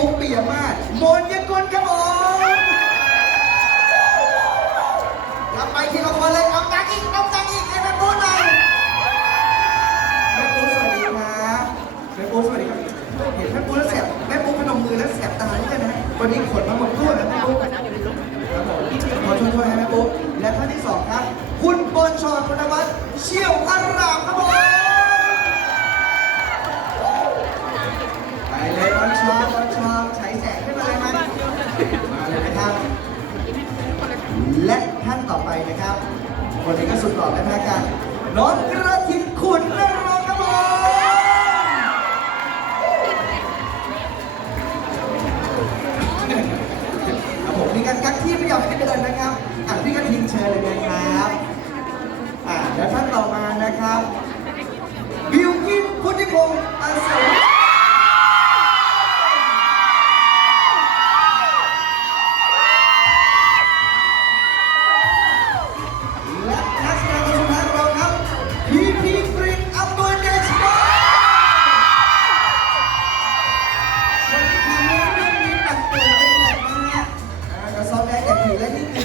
ปุ๊กปิยมาศมนยกุลครับผมรับไปทีละคนเลยเอาตังค์อีกเอาตังค์อีกให้แม่ปุ๊กหน่อยแม่ปุ๊กสวัสดีครับแม่ปุ๊กสวัสดีครับเห็นแม่ปุ๊กแล้วแสบแม่ปุ๊กพนมมือแล้วแสบตาด้วยนะวันนี้ขนมาหมดตู้แล้วแม่ปุ๊กครับผมขอช่วยช่วยให้แม่ปุ๊และท่านที่สองครับ คุณบอลชอนคุณวัฒน์เชี่ยวอาร ท่านต่อไปนะครับคนนี้ก็สุดหล่อไม่แพ้กันน้องกระทินขุนนรงค์ครับผมผมมีการกักที่ไม่ยอมให้เดินนะครับอะพี่กระทิงเชิญเลยนะครับอ่าแล้วท่านต่อมานะครับบิวกินพุทธิพงศ์ แม้แต่ถือและนี่คือ